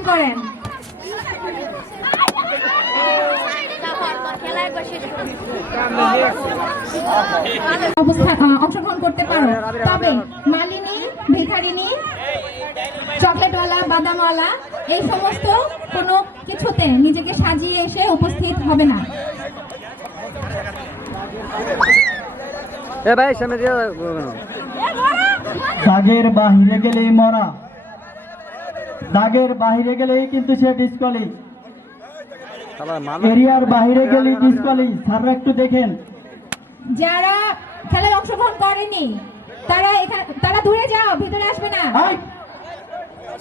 অবস্থান করেন। অংশগ্রহণ করতে পারো, তবে মালিনী, ভিখারিনী, চকলেটওয়ালা, বাদামওয়ালা এই সমস্ত কোনো কিছুতে নিজেকে সাজিয়ে এসে উপস্থিত হবে না। দাগের বাহিরে গেলেই মরা, দাগের বাহিরে গেলেই কিন্তু সে ডিসকলি, এরিয়ার বাহিরে গেলেই ডিসকলি। স্যাররা একটু দেখেন, যারা খেলায় অংশগ্রহণ করেনি তারা দূরে যাও, ভিতরে আসবে না,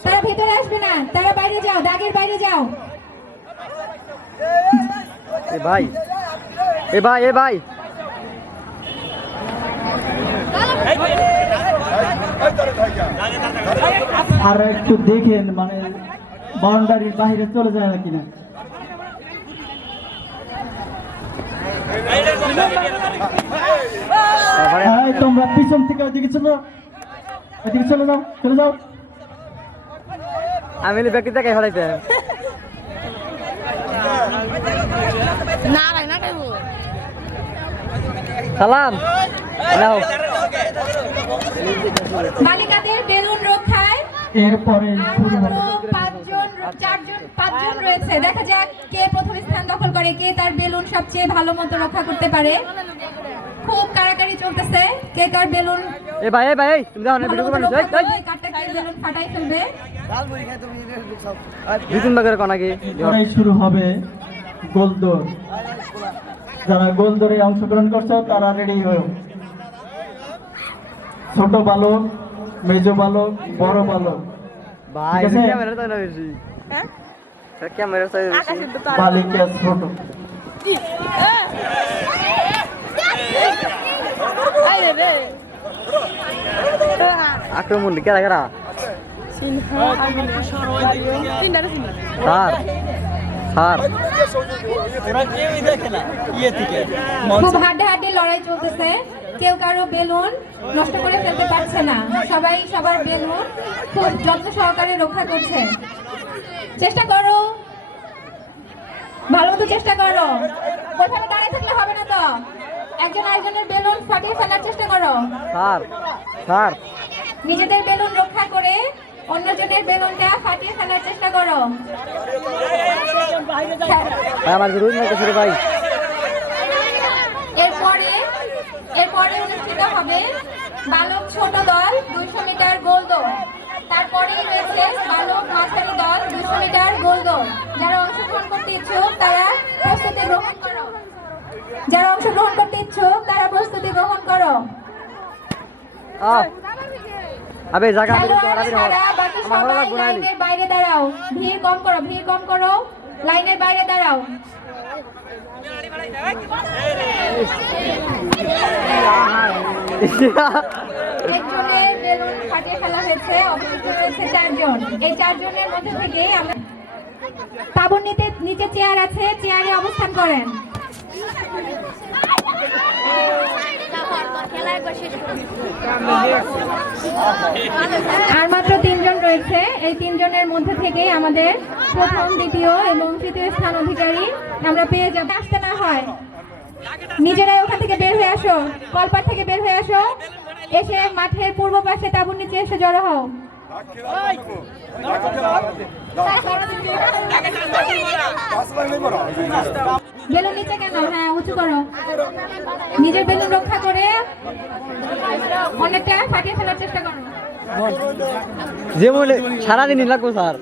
তারা ভিতরে আসবে না, তারা বাইরে যাও, দাগের বাইরে যাও। ভাই ভাই আর একটু দেখেন, মানে বাউন্ডারির বাইরে চলে যায় না কিনা। তোমরা পিছন থেকে ওইদিকে চলো, ওইদিকে চলে যাও, চলে যাও। আমি ব্যক্তি থেকে ফেলাইতে সালাম। বালিকাদের বেলুন রক্ষায় এরপরে পাঁচজন রয়েছে। দেখা যাক কে প্রথম স্থান দখল করে, কে তার বেলুন সবচেয়ে ভালো মতো রক্ষা করতে পারে। খুব কারাকারি চলতেছে, কে কার বেলুন বেলুন ফাটাই ফেলবে। শুরু হবে গোলদৌড়। যারা গোলদৌড়ে অংশগ্রহণ করছো তারা রেডি হও। ছোট বালক, মেজ বালক, বড় বালক, বালিকা ছোট। আক্রমণ কেরা কেরা খুব হাড্ডাহাড্ডি লড়াই চলতেছে, কেউ কারো বেলুন নষ্ট করে ফেলতে পারছে না, সবাই সবার বেলুন খুব যত্ন সহকারে রক্ষা করছে। চেষ্টা করো, ভালো মতো চেষ্টা করো, ওখানে দাঁড়িয়ে থাকলে হবে না তো, একজন আরেকজনের বেলুন ফাটিয়ে ফেলার চেষ্টা করো। নিজেদের বেলুন রক্ষা করে অন্যজনের বেলুনটা ফাটিয়ে ফেলার চেষ্টা করো। এরপরে অনুষ্ঠিত হবে বালক ছোট দল 200 মিটার গোল দৌড়। তারপরে রয়েছে বালক মাঝারি দল 200 মিটার গোল দৌড়। যারা অংশগ্রহণ করতে ইচ্ছুক তারা প্রস্তুতি গ্রহণ করো। বাইরে দাঁড়াও, ভিড় কম করো, লাইনের বাইরে দাঁড়াও। একজনের বেলুন ফাটিয়ে ফেলা হয়েছে, অবশিষ্ট রয়েছে 4 জন। এই 4 জনের মধ্যে থেকে আমরা তাঁবুর নিচে চেয়ার আছে, চেয়ারে অবস্থান করেন। আর মাত্র 3 জন রয়েছে। এই 3 জনের মধ্যে থেকে আমাদের প্রথম, দ্বিতীয় এবং তৃতীয় স্থান অধিকারী আমরা পেয়ে যাব। আসতে না হয়, নিজেরাই ওখান থেকে বের হয়ে আসো, কলপার থেকে বের হয়ে আসো, এসে মাঠের পূর্ব পাশে তাঁবুর নিচে এসে জড়ো হও। বেলুন নিচে কেন? হ্যাঁ, উঁচু করো। নিজের বেলুন রক্ষা করে অনেকটা ফাটিয়ে ফেলার চেষ্টা করো। যেমন সারাদিনই লাগবো স্যার।